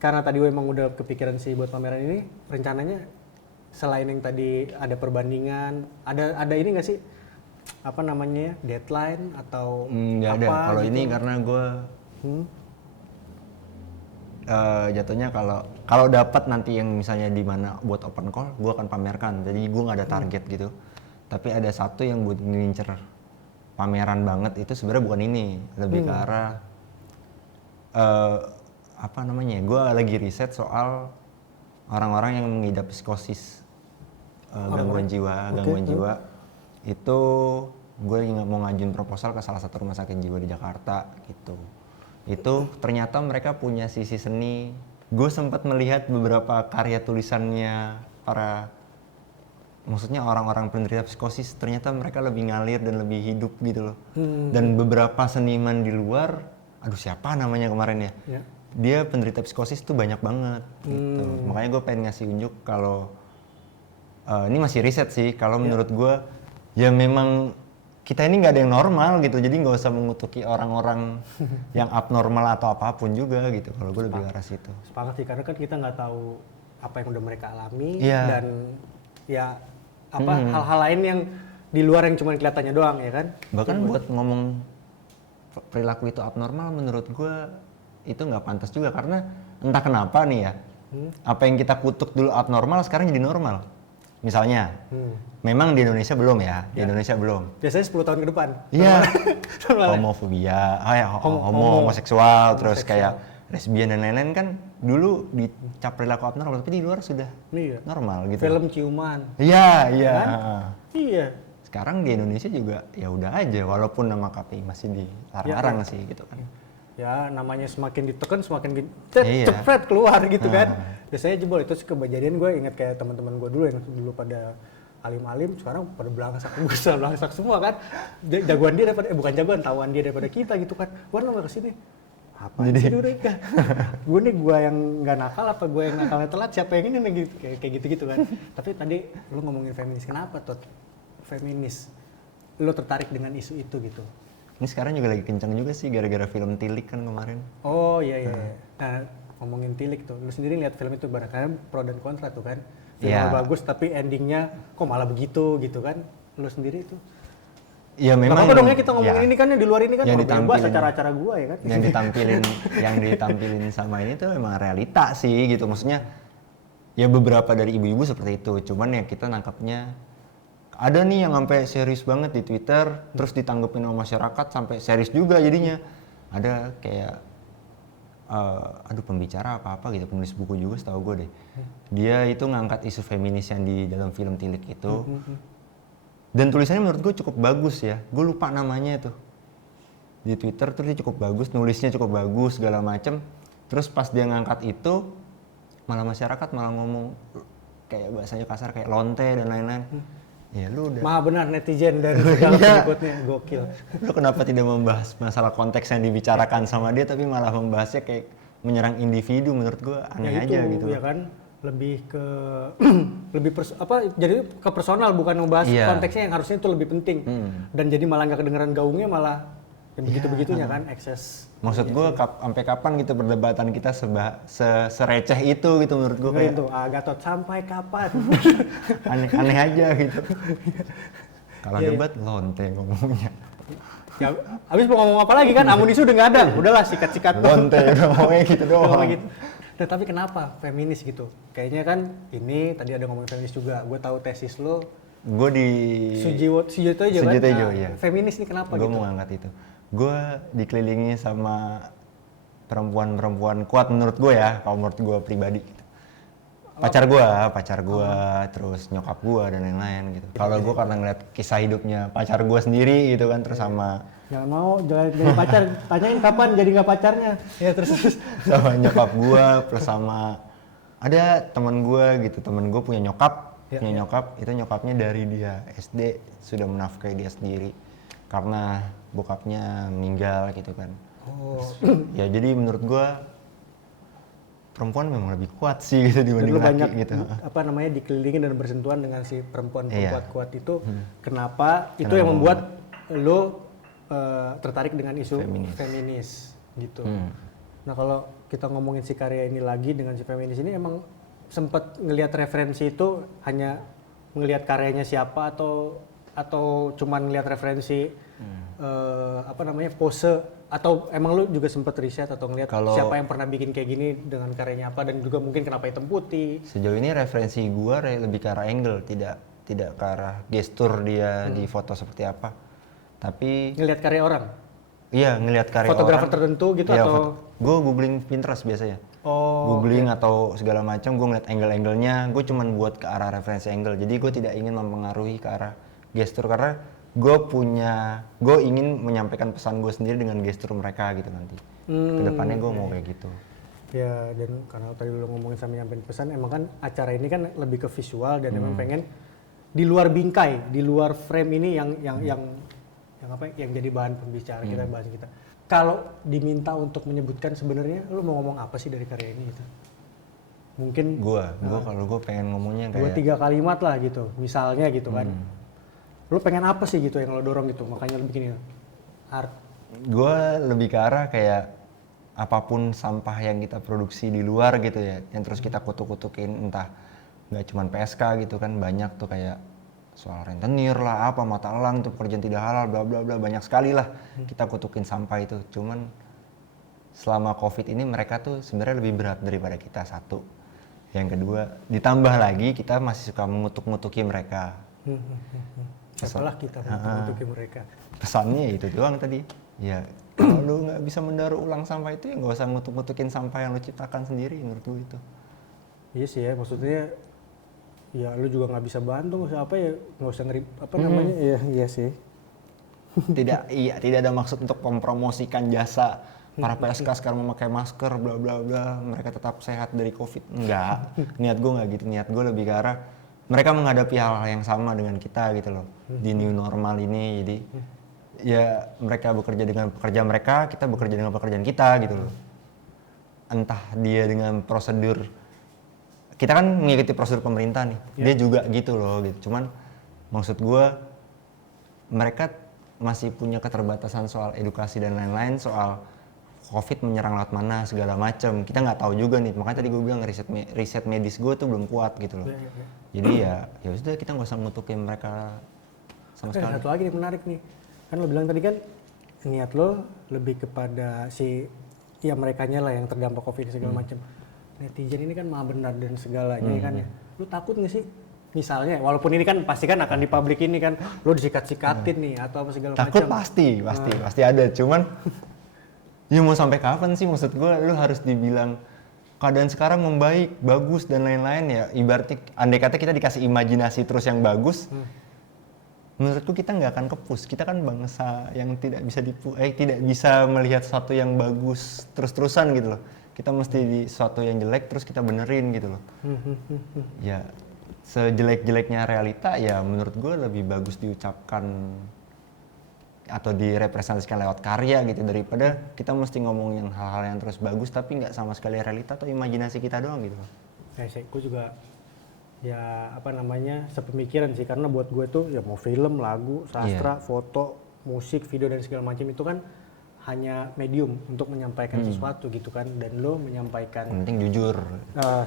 karena tadi gue emang udah kepikiran sih buat pameran ini, rencananya selain yang tadi ada perbandingan, ada ini nggak sih apa namanya deadline atau Nggak apa? ada. Kalau gitu? ini karena gue jatuhnya kalau dapat nanti yang misalnya di mana buat open call, gue akan pamerkan. Jadi gue nggak ada target gitu. Tapi ada satu yang buat ngincer pameran banget itu sebenarnya bukan ini, lebih ke arah apa namanya? Gue lagi riset soal orang-orang yang mengidap psikosis, gangguan jiwa. Itu gue mau ngajuin proposal ke salah satu rumah sakit jiwa di Jakarta gitu. Itu ternyata mereka punya sisi seni. Gue sempat melihat beberapa karya tulisannya para, maksudnya orang-orang penderita psikosis, ternyata mereka lebih ngalir dan lebih hidup gitu loh. Dan beberapa seniman di luar, aduh siapa namanya kemarin ya? Dia penderita psikosis tuh banyak banget gitu. Makanya gue pengen ngasih unjuk kalau ini masih riset sih, kalau menurut gue ya memang kita ini nggak ada yang normal gitu, jadi nggak usah mengutuki orang-orang yang abnormal atau apapun juga gitu. Kalau gue lebih ke arah situ. Sepakat sih, karena kan kita nggak tahu apa yang udah mereka alami dan ya apa hal-hal lain yang di luar yang cuma kelihatannya doang ya kan. Bahkan buat ngomong perilaku itu abnormal, menurut gue itu nggak pantas juga karena entah kenapa nih ya, apa yang kita kutuk dulu abnormal sekarang jadi normal. Misalnya, memang di Indonesia belum ya, di Indonesia belum. Biasanya 10 tahun ke depan. Iya, homofobia, homoseksual, terus kayak lesbian dan lain-lain kan dulu dicap perilaku abnormal, tapi di luar sudah normal gitu. Film ciuman. Iya. Iya. Sekarang di Indonesia juga ya udah aja, walaupun nama KPI masih dilarang sih gitu kan. Ya namanya semakin ditekan semakin cepet keluar gitu kan. Biasanya jebol itu kejadian gue ingat kayak teman-teman gue dulu yang dulu pada alim-alim sekarang pada belangsak semua kan. Jagoan dia daripada bukan jagoan, tahuan dia daripada kita gitu kan. Wan lo nggak kesini? Apa sih mereka? Gue yang nggak nakal apa gue yang nakalnya telat? Siapa yang ini gitu kayak gitu kan. Tapi tadi lo ngomongin feminis, kenapa tuh feminis? Lo tertarik dengan isu itu gitu? Ini sekarang juga lagi kencang juga sih gara-gara film Tilik kan kemarin. Oh iya. Nah ngomongin Tilik tuh, lu sendiri lihat film itu barangkali pro dan kontra tuh kan. Filmnya bagus tapi endingnya kok malah begitu gitu kan. Lu sendiri itu? Ya memang. Apa dong ya kita ngomongin ini kan yang di luar ini kan yang bebas acara-acara gua ya kan. Yang ditampilin sama ini tuh memang realita sih gitu. Maksudnya ya beberapa dari ibu-ibu seperti itu. Cuman ya kita nangkapnya ada nih yang sampai serius banget di Twitter, terus ditanggepin sama masyarakat sampai serius juga jadinya. Ada kayak pembicara apa gitu, penulis buku juga setahu gue deh. Dia itu ngangkat isu feminis yang di dalam film Tilik itu. Dan tulisannya menurut gue cukup bagus ya. Gue lupa namanya tuh. di Twitter tuh dia cukup bagus, nulisnya cukup bagus segala macem. Terus pas dia ngangkat itu malah masyarakat malah ngomong kayak bahasanya kasar kayak lonte dan lain-lain. Ya lu udah. Maha benar netizen dan segala pengikutnya, gokil. Lu kenapa tidak membahas masalah konteks yang dibicarakan sama dia tapi malah membahasnya kayak menyerang individu, menurut gua aneh Ya itu, aja gitu. ya kan lebih ke jadi ke personal, bukan membahas Iya. konteksnya yang harusnya itu lebih penting. Dan jadi malah nggak kedengeran gaungnya, malah yang begitu-begitunya kan ekses. Maksud gue sampai kapan gitu perdebatan kita sereceh itu gitu menurut gue Dengerin kayak tuh, Gatot sampai kapan? aneh aja gitu. Kalau Iya, debat lonte ngomongnya. Ya, abis mau ngomong apa lagi kan? Amunisi udah nggak ada. Udahlah sikat-sikat doang. Lonte ngomongnya gitu doang. Ngomong gitu. Nah, tapi kenapa feminis gitu? Kayaknya kan ini tadi ada ngomongin feminis juga. Gue tahu tesis lo Gue di Sujiwo Tejo kan? Tejo, Nah, iya. Feminis nih kenapa Gue gitu? mau ngangkat itu. Gue dikelilingi sama perempuan-perempuan kuat menurut gue ya, kalau menurut gue pribadi. Pacar gue, terus nyokap gue dan lain-lain gitu. Kalau gue karena ngeliat kisah hidupnya pacar gue sendiri gitu kan, terus sama Jangan mau jadi pacar, tanyain kapan jadi nggak pacarnya. Ya terus. sama nyokap gue, plus sama ada teman gue gitu, temen gue punya nyokap, itu nyokapnya dari dia SD sudah menafkahi dia sendiri karena bokapnya meninggal gitu kan. Oh. Ya jadi menurut gue perempuan memang lebih kuat sih gitu dibanding Lu laki banyak gitu. apa namanya dikelilingin dan bersentuhan dengan si perempuan-perempuan Iya. kuat itu. Kenapa? Itu yang membuat lo tertarik dengan isu feminis gitu. Nah kalau kita ngomongin si karya ini lagi dengan si feminis ini, emang sempat ngelihat referensi itu hanya ngelihat karyanya siapa atau cuman ngelihat referensi apa namanya pose, atau emang lu juga sempat riset atau ngelihat siapa yang pernah bikin kayak gini dengan karyanya apa, dan juga mungkin kenapa hitam putih? Sejauh ini referensi gua lebih ke arah angle, tidak ke arah gestur dia di foto seperti apa. Tapi Ngelihat karya orang? iya, ngelihat karya Fotografer orang. tertentu gitu Iya, atau? Gue googling Pinterest biasanya. Oh. Googling atau segala macam, gue ngeliat angle-angle-nya, gue cuman buat ke arah referensi angle. Jadi gue tidak ingin mempengaruhi ke arah gestur karena gue ingin menyampaikan pesan gue sendiri dengan gestur mereka gitu nanti. Kedepannya gue mau kayak gitu. Ya, dan karena tadi lu ngomongin sama nyampein pesan, emang kan acara ini kan lebih ke visual dan emang pengen di luar bingkai, di luar frame ini yang jadi bahan pembicara kita, bahas kita. Kalau diminta untuk menyebutkan sebenarnya lu mau ngomong apa sih dari karya ini gitu? Mungkin Kalau gue pengen ngomongnya kayak 2-3 kalimat lah gitu, misalnya gitu kan. Lu pengen apa sih gitu yang lo dorong gitu, makanya lu bikin art? gue lebih ke arah kayak apapun sampah yang kita produksi di luar gitu ya, yang terus kita kutuk-kutukin, entah nggak cuman PSK gitu kan, banyak tuh kayak soal rentenir lah, apa mata elang tuh pekerjaan tidak halal, bla bla bla, banyak sekali lah kita kutukin sampah itu. Cuman selama COVID ini mereka tuh sebenarnya lebih berat daripada kita, satu. Yang kedua, ditambah lagi kita masih suka mengutuk-ngutuki mereka. Apalah kita mengutuki mereka. Pesannya itu doang tadi. Ya, kalau lu nggak bisa mendaur ulang sampah itu ya nggak usah ngutuk-ngutukin sampah yang lu ciptakan sendiri, menurut gue itu. Iya sih ya, maksudnya ya lu juga nggak bisa bantu, nggak usah apa ya, nggak usah apa namanya. Iya sih. Tidak ada maksud untuk mempromosikan jasa para PSK sekarang memakai masker bla bla bla, mereka tetap sehat dari COVID. Enggak, niat gue nggak gitu. Niat gue lebih ke arah mereka menghadapi hal yang sama dengan kita gitu loh di new normal ini. Jadi ya mereka bekerja dengan pekerjaan mereka, kita bekerja dengan pekerjaan kita gitu loh. Entah dia dengan prosedur, kita kan mengikuti prosedur pemerintah nih, dia juga gitu loh gitu. Cuman maksud gue mereka masih punya keterbatasan soal edukasi dan lain-lain, soal COVID menyerang lewat mana segala macam. Kita nggak tahu juga nih, makanya tadi gue bilang riset medis gue tuh belum kuat gitu loh. Jadi ya sudah, kita nggak usah ngutukin mereka sama sekali. Satu lagi nih menarik nih, kan lo bilang tadi kan niat lo lebih kepada merekanya lah yang terdampak COVID segala macam. Netizen ini kan maha benar dan segalanya kan ya. Lu takut nggak sih? Misalnya, walaupun ini kan pasti kan akan dipublik ini kan, lu disikat-sikatin nih atau apa segala macam. Takut pasti ada. Cuman ya mau sampai kapan sih, maksud gue lu harus dibilang keadaan sekarang membaik, bagus, dan lain-lain ya. Ibaratnya andai kata kita dikasih imajinasi terus yang bagus, menurutku kita nggak akan kepus. Kita kan bangsa yang tidak bisa melihat sesuatu yang bagus terus-terusan gitu loh. Kita mesti di sesuatu yang jelek terus kita benerin gitu loh. Ya sejelek-jeleknya realita ya menurut gue lebih bagus diucapkan atau direpresentasikan lewat karya gitu daripada kita mesti ngomongin hal-hal yang terus bagus tapi nggak sama sekali realita atau imajinasi kita doang gitu loh. Ya sih, gue juga ya sepemikiran sih, karena buat gue tuh ya mau film, lagu, sastra, foto, musik, video dan segala macam itu kan hanya medium untuk menyampaikan sesuatu gitu kan, dan lo menyampaikan Yang penting jujur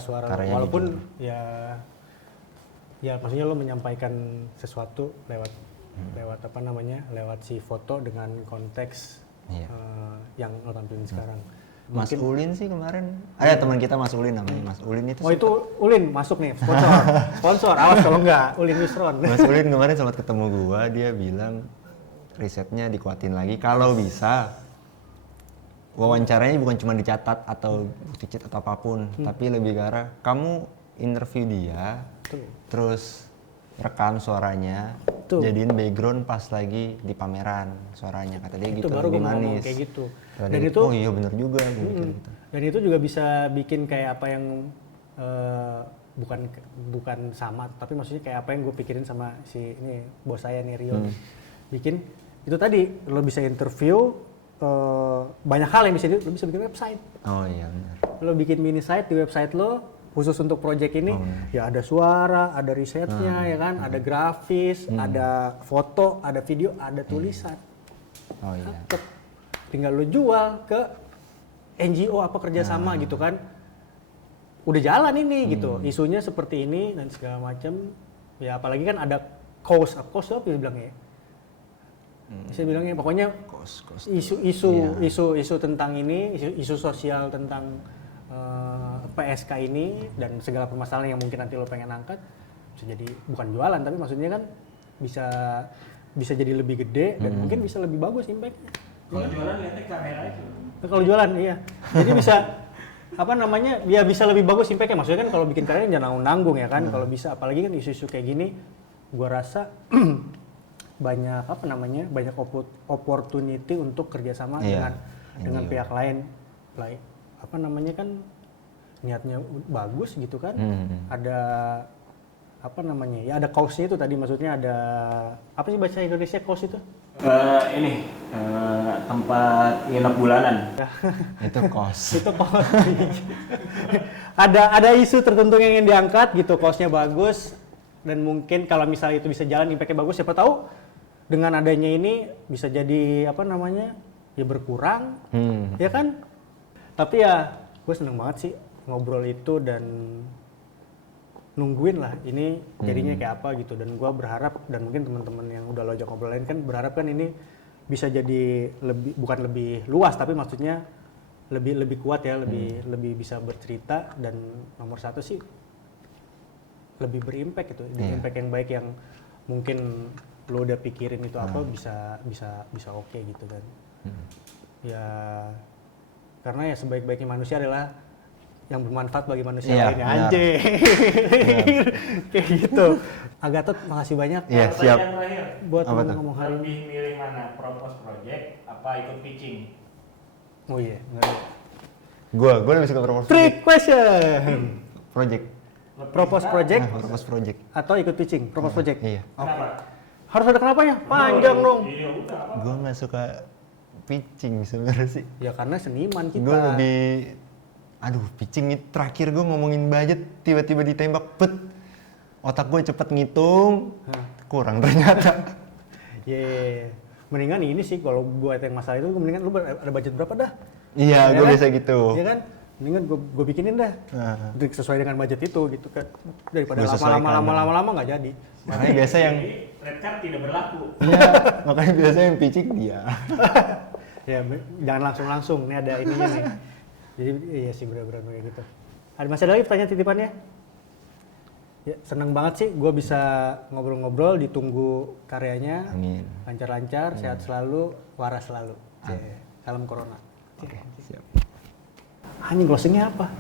suara lo, karyanya walaupun jujur. ya maksudnya lo menyampaikan sesuatu lewat lewat si foto dengan konteks yang lo tampilin sekarang. Mas Ulin sih kemarin, ada teman kita Mas Ulin namanya, Mas Ulin itu itu Ulin masuk nih, sponsor, awas kalau enggak, Ulin Yusron. Mas Ulin kemarin sempat ketemu gua, dia bilang risetnya dikuatin lagi, kalau bisa wawancaranya bukan cuma dicatat atau bukti chat atau apapun, tapi lebih ke arah kamu interview dia, terus rekam suaranya, jadiin background pas lagi di pameran suaranya, kata dia Itu gitu, baru lebih gue ngomong manis. kayak gitu. Dan Dan itu oh iya bener juga gitu. Dan itu juga bisa bikin kayak apa yang bukan sama, tapi maksudnya kayak apa yang gue pikirin sama si ini bos saya nih Rio. Bikin itu tadi lo bisa interview banyak hal yang lo bisa bikin website. Oh iya benar. Lo bikin mini site di website lo khusus untuk project ini, ya ada suara, ada risetnya ya kan, ada grafis, ada foto, ada video, ada tulisan. Oh iya. Tinggal lo jual ke NGO apa kerjasama gitu kan, udah jalan ini gitu, isunya seperti ini dan segala macam. Ya apalagi kan ada cause apa ya bilangnya? Saya bilangnya pokoknya isu tentang ini, isu sosial tentang PSK ini dan segala permasalahan yang mungkin nanti lo pengen angkat, bisa jadi bukan jualan tapi maksudnya kan bisa jadi lebih gede dan mungkin bisa lebih bagus impact-nya. Kalau jualan lihatnya kamera itu. Kalau jualan iya. Jadi bisa ya bisa lebih bagus impact-nya. Maksudnya kan kalau bikin karya jangan nanggung ya kan. Kalau bisa apalagi kan isu-isu kayak gini gua rasa banyak banyak opportunity untuk kerjasama dengan pihak lain. Kan niatnya bagus gitu kan. Ada ada cause-nya itu tadi, maksudnya ada apa sih bahasa Indonesia cause itu? Tempat nginep bulanan. Itu kos. Itu cause. ada isu tertentu yang ingin diangkat gitu, cause-nya bagus dan mungkin kalau misalnya itu bisa jalan impact-nya bagus, siapa tahu dengan adanya ini bisa jadi ya berkurang. Ya kan? Tapi ya gue seneng banget sih ngobrol itu dan nungguin lah ini jadinya kayak apa gitu, dan gue berharap dan mungkin teman-teman yang udah lo ajak ngobrolin kan berharap kan ini bisa jadi bukan lebih luas tapi maksudnya lebih kuat ya, lebih bisa bercerita, dan nomor satu sih lebih berimpact gitu, impact yang baik yang mungkin lo udah pikirin itu apa bisa oke gitu kan. Ya karena ya sebaik-baiknya manusia adalah yang bermanfaat bagi manusia lainnya, anjing. Kayak gitu. Agatot, makasih banyak. Iya, siap. Pertanyaan terakhir. Buat ngomong hari ini. Lebih milih mana? Propose project apa ikut pitching? Oh iya, ngeri. Gua lebih suka propose Trick question. project. Propose project Propose project. atau ikut pitching? Propose project. Iya. Kenapa? Harus ada kenapanya? Panjang dong. Iya udah. Gua nggak suka pitching sebenarnya sih. Ya karena seniman kita. Gue lebih, pitching itu terakhir gue ngomongin budget tiba-tiba ditembak, otak gue cepet ngitung, kurang ternyata. Mendingan ini sih kalau buat yang masalah itu, mendingan lu ada budget berapa dah? Iya, Ya gue kan? biasa gitu. Iya kan? Mendingan gue bikinin dah. Sesuai dengan budget itu gitu kan. Daripada Gua sesuaikan. lama-lama nggak jadi. Makanya biasa yang, Jadi red card tidak berlaku. iya, makanya biasa yang pitching dia. Ya jangan langsung. Ini ada ininya nih. Jadi iya sih bener-bener kayak gitu. Masih ada lagi pertanyaan titipannya? Ya, seneng banget sih gue bisa ngobrol-ngobrol, ditunggu karyanya. Amin. Lancar-lancar, sehat selalu, waras selalu. Salam corona. Oke, siap. Anjing closingnya apa?